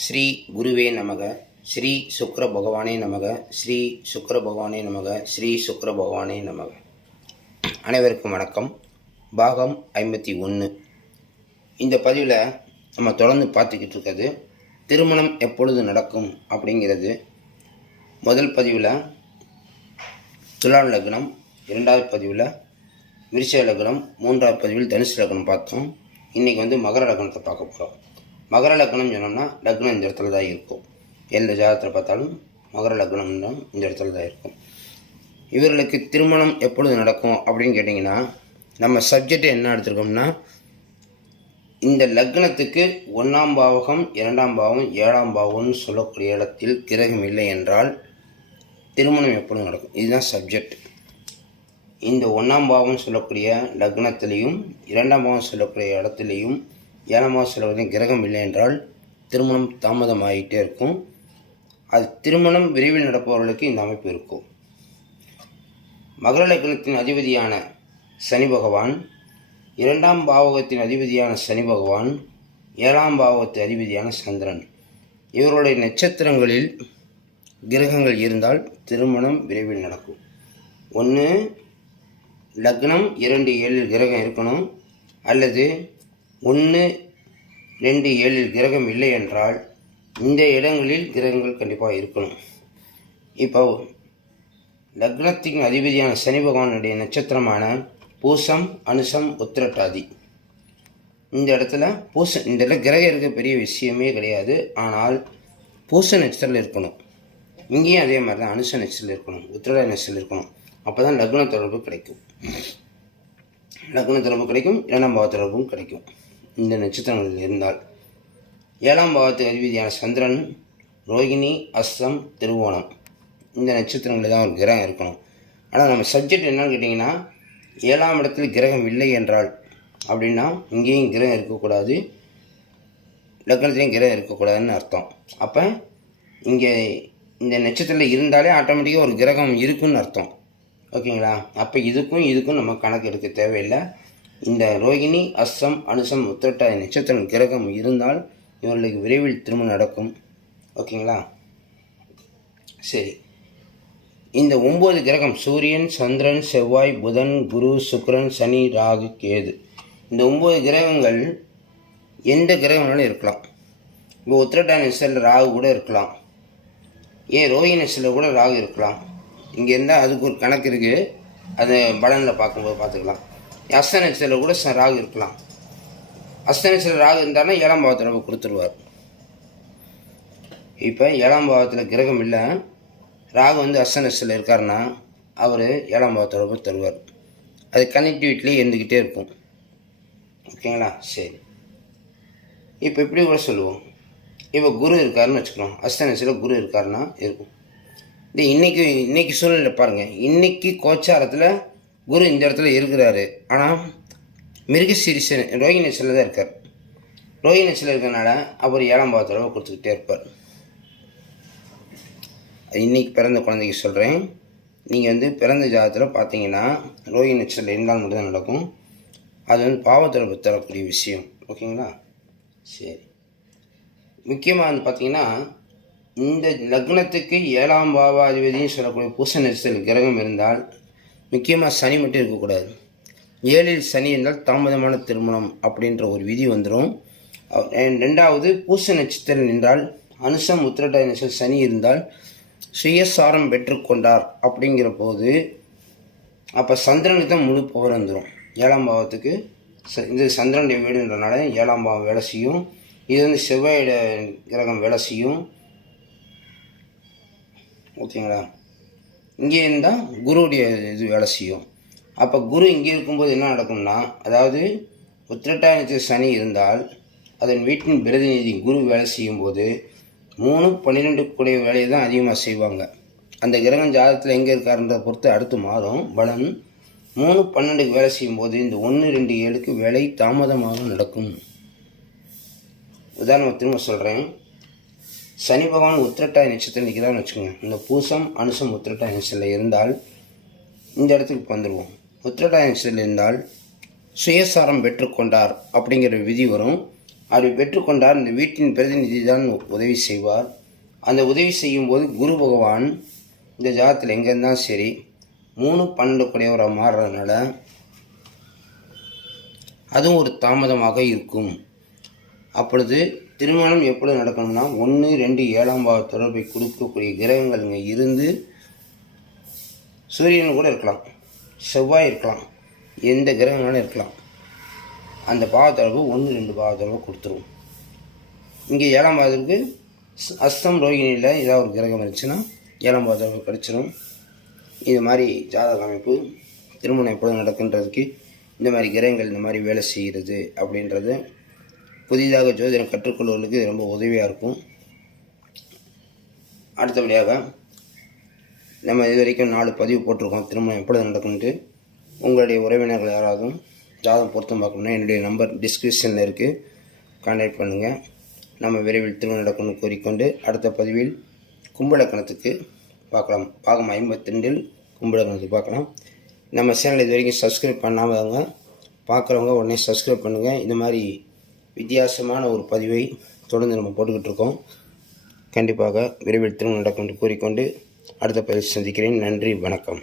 ஸ்ரீ குருவே நமக. ஸ்ரீ சுக்கிர பகவானே நமக. ஸ்ரீ சுக்கிர பகவானே நமக. ஸ்ரீ சுக்கிர பகவானே நமக. அனைவருக்கும் வணக்கம். பாகம் 51. இந்த பதிவில் நம்ம தொடர்ந்து பார்த்துக்கிட்டு இருக்கிறது திருமணம் எப்பொழுது நடக்கும் அப்படிங்கிறது. முதல் பதிவில் துலாம் லக்னம், இரண்டாவது பதிவில் விருச்சிக லக்னம், மூன்றாவது பதிவில் தனுசு லக்னம் பார்த்தோம். இன்றைக்கி மகர லக்னத்தை பார்க்க போகிறோம். மகர லக்னம் சொன்னோம்னா லக்னம் இந்த இடத்துல தான் இருக்கும். எந்த ஜாதகத்தில் பார்த்தாலும் மகர லக்னம் இந்த இடத்துல தான் இருக்கும். இவர்களுக்கு திருமணம் எப்பொழுது நடக்கும் அப்படின்னு கேட்டிங்கன்னா, நம்ம சப்ஜெக்ட் என்ன எடுத்துருக்கோம்னா, இந்த லக்னத்துக்கு 1ஆம் பாவகம், 2ஆம் பாவம், 7ஆம் பாவம்னு சொல்லக்கூடிய இடத்தில் கிரகம் இல்லை என்றால் திருமணம் எப்பொழுது நடக்கும், இதுதான் சப்ஜெக்ட். இந்த 1ஆம் பாவம் சொல்லக்கூடிய லக்னத்திலையும் 2ஆம் பாவம் சொல்லக்கூடிய இடத்துலையும் 7ஆம் பாவம் சொல்லக்கூடிய கிரகம் இல்லை என்றால் திருமணம் தாமதமாகிட்டே இருக்கும். அது திருமணம் விரைவில் நடப்பவர்களுக்கு இந்த அமைப்பு இருக்கும். மகர லக்னத்தின் அதிபதியான சனி பகவான், 2ஆம் பாவகத்தின் அதிபதியான சனி பகவான், 7ஆம் பாவகத்தின் அதிபதியான சந்திரன், இவருடைய நட்சத்திரங்களில் கிரகங்கள் இருந்தால் திருமணம் விரைவில் நடக்கும். ஒன்று லக்னம் 2, 7 கிரகம் இருக்கணும், அல்லது 1, 2, 7 கிரகம் இல்லை என்றால் இந்த இடங்களில் கிரகங்கள் கண்டிப்பாக இருக்கணும். இப்போ லக்னத்தின் அதிபதியான சனி பகவானுடைய நட்சத்திரமான பூசம், அனுசம், உத்திரட்டாதி, இந்த இடத்துல இந்த இடத்துல கிரகம் இருக்க பெரிய விஷயமே கிடையாது. ஆனால் பூச நட்சத்திரம் இருக்கணும். இங்கேயும் அதே மாதிரி தான் அனுச நட்சத்திரம் இருக்கணும், உத்திரட்டாதி நட்சத்திரம் இருக்கணும். அப்போ தான் லக்ன தொடர்பு கிடைக்கும். லக்ன தொடர்பு கிடைக்கும், 2ஆம் பாவ தொடர்பும் கிடைக்கும். இந்த நட்சத்திரங்கள் இருந்தால் 7ஆம் பாவத்துக்கு அதிபதியான சந்திரன், ரோகிணி, அஸ்தம், திருவோணம், இந்த நட்சத்திரங்களில் தான் ஒரு கிரகம் இருக்கணும். ஆனால் நம்ம சப்ஜெக்ட் என்னன்னு கேட்டிங்கன்னா, 7ஆம் இடத்துல கிரகம் இல்லை என்றால் அப்படின்னா இங்கேயும் கிரகம் இருக்கக்கூடாது, லக்னத்துலேயும் கிரகம் இருக்கக்கூடாதுன்னு அர்த்தம். அப்போ இங்கே இந்த நட்சத்திரத்தில் இருந்தாலே ஆட்டோமேட்டிக்காக ஒரு கிரகம் இருக்குன்னு அர்த்தம். ஓகேங்களா? அப்போ இதுக்கும் நம்ம கணக்கு எடுக்க தேவையில்லை. இந்த ரோகிணி, அஸ்தம், அனுசம், உத்திரட்டாதி நட்சத்திரம் கிரகம் இருந்தால் இவர்களுக்கு விரைவில் திருமணம் நடக்கும். ஓகேங்களா? சரி, இந்த 9 கிரகம் சூரியன், சந்திரன், செவ்வாய், புதன், குரு, சுக்கிரன், சனி, ராகு, கேது, இந்த 9 கிரகங்கள் எந்த கிரகம் வேணாலும் இருக்கலாம். இப்போ உத்திரட்டாதி நட்சத்திரத்தில் ராகு கூட இருக்கலாம், ரோஹிணி நட்சத்திரத்தில் கூட ராகு இருக்கலாம். இங்கே இருந்தால் அதுக்கு ஒரு கணக்கு இருக்குது, அது பலனில் பார்க்கும்போது பார்த்துக்கலாம். அஸ்த நட்சத்திரத்தில் கூட ராகு இருக்கலாம். அஸ்த நட்சத்திரத்தில் ராகு இருந்தாலும் 7ஆம் பாவத்தில் நம்ம கொடுத்துருவார். இப்போ 7ஆம் பாவத்தில் கிரகம் இல்லை, ராகு அஸ்த நட்சத்திரத்தில் இருக்காருன்னா அவர் 7ஆம் பாவத்தோட தருவார். அது கனெக்டிவிட்டிலே இருந்துக்கிட்டே இருக்கும். ஓகேங்களா? சரி, இப்போ எப்படி கூட சொல்லுவோம். இப்போ குரு இருக்காருன்னு வச்சுக்கிறோம், அஸ்த நட்சத்திரத்தில் குரு இருக்காருன்னா இருக்கும். இந்த இன்னைக்கு சூழ்நிலை பாருங்கள். இன்றைக்கி கோச்சாரத்தில் குரு இந்த இடத்துல இருக்கிறாரு, ஆனால் மிருகசீரிஷ ரோஹிணி நட்சத்திரத்தில் தான் இருக்கார். ரோஹிணி நட்சத்திரத்தில் இருக்கிறனால அவர் 7ஆம் பாவத்தோட கொடுத்துக்கிட்டே இருப்பார். இன்றைக்கி பிறந்த குழந்தைக்கு சொல்கிறேன். நீங்கள் பிறந்த ஜாதகத்தில் பார்த்தீங்கன்னா ரோஹிணி நட்சத்திரம் இருந்தால் மட்டும்தான் நடக்கும். அது பாவத்தொடர்பு தரக்கூடிய விஷயம். ஓகேங்களா? சரி, முக்கியமாக பார்த்தீங்கன்னா இந்த லக்னத்துக்கு 7ஆம் பாவாதிபதினு சொல்லக்கூடிய பூச நட்சத்திரத்தில் கிரகம் இருந்தால், முக்கியமாக சனி மட்டும் இருக்கக்கூடாது. 7இல் சனி இருந்தால் தாமதமான திருமணம் அப்படின்ற ஒரு விதி வந்துடும். 2வது பூச நட்சத்திரம் என்றால் அனுசம், உத்திரட்டாதி நட்சத்திரம் சனி இருந்தால் சுயசாரம் பெற்றுக்கொண்டார் அப்படிங்கிற போது அப்போ சந்திரனுக்கு தான் முழு பவர் வந்துடும். 7ஆம் பாவத்துக்கு இது சந்திரனுடைய வீடுன்றனால 7ஆம் பாவம் வேலை செய்யும். இது செவ்வாயோட கிரகம் வேலை செய்யும். ஓகேங்களா? இங்கே இருந்தால் குருவுடைய இது வேலை செய்யும். அப்போ குரு இங்கே இருக்கும்போது என்ன நடக்கும்னா, அதாவது உத்திரட்டாதி நட்சத்திர சனி இருந்தால் அதன் வீட்டின் பிரதிநிதி குரு வேலை செய்யும்போது 3, 12 கூடிய வேலையை தான் அதிகமாக செய்வாங்க. அந்த கிரகம் ஜாதகத்தில் எங்கே இருக்காருன்றதை பொறுத்து அடுத்து மாறும் பலன். 3, 12க்கு வேலை செய்யும்போது இந்த 1, 2, 7க்கு வேலை தாமதமாக நடக்கும். உதாரணம் திரும்ப சொல்கிறேன். சனி பகவான் உத்திரட்டாதி நட்சத்திரம் நிற்கிறான்னு வச்சுக்கோங்க. இந்த பூசம், அனுசம், உத்திரட்டாதி நட்சத்திரத்தில் இருந்தால் இந்த இடத்துக்கு வந்துடுவோம். உத்திரட்டாதி நட்சத்திரத்தில் இருந்தால் சுயசாரம் பெற்றுக்கொண்டார் அப்படிங்கிற விதி வரும். அப்படி பெற்றுக்கொண்டால் இந்த வீட்டின் பிரதிநிதி தான் உதவி செய்வார். அந்த உதவி செய்யும்போது குரு பகவான் இந்த ஜாதகத்தில் எங்கே இருந்தாலும் சரி 3-12 கூடியவராக மாறுறதுனால அதுவும் ஒரு தாமதமாக இருக்கும். அப்பொழுது திருமணம் எப்பொழுது நடக்கணும்னா 1, 2, 7ஆம் பாவ தொடர்பை கொடுக்கக்கூடிய கிரகங்கள் இங்கே இருந்து சூரியன் கூட இருக்கலாம், செவ்வாய் இருக்கலாம், எந்த கிரகங்களும் இருக்கலாம். அந்த பாவ தொடர்பு 1, 2 பாவ தொடர்பு கொடுத்துரும். இங்கே 7ஆம் பாவத்துக்கு அஸ்தம் ரோகிணியில் ஏதாவது ஒரு கிரகம் இருந்துச்சுன்னா 7ஆம் பாவ தொடர்பு கிடச்சிரும். இது மாதிரி ஜாதக அமைப்பு திருமணம் எப்பொழுது நடக்குன்றதுக்கு இந்த மாதிரி கிரகங்கள் இந்த மாதிரி வேலை செய்கிறது அப்படின்றது புதிதாக ஜோதிடம் கற்றுக்கொள்வர்களுக்கு இது ரொம்ப உதவியாக இருக்கும். அடுத்தபடியாக நம்ம இது வரைக்கும் 4 பதிவு போட்டிருக்கோம் திருமணம் எப்பொழுது நடக்கும்ட்டு. உங்களுடைய உறவினர்கள் யாராவது ஜாதகம் பொருத்தம் பார்க்கணுன்னா என்னுடைய நம்பர் டிஸ்கிரிப்ஷனில் இருக்குது, கான்டாக்ட் பண்ணுங்கள். நம்ம விரைவில் திருமணம் நடக்கும்னு கூறிக்கொண்டு அடுத்த பதிவில் கும்பலக்கணத்துக்கு பார்க்கலாம். பாகம் 52 கும்பலக்கணத்துக்கு பார்க்கலாம். நம்ம சேனல் இது வரைக்கும் சப்ஸ்கிரைப் பண்ணாதவங்க பார்க்குறவங்க உடனே சப்ஸ்கிரைப் பண்ணுங்கள். இந்த மாதிரி வித்தியாசமான ஒரு பதிவை தொடர்ந்து நம்ம போட்டுக்கிட்டு இருக்கோம். கண்டிப்பாக விரைவில் திருமணம் நடக்கும் என்று கூறிக்கொண்டு அடுத்த பதிவில் சந்திக்கிறேன். நன்றி, வணக்கம்.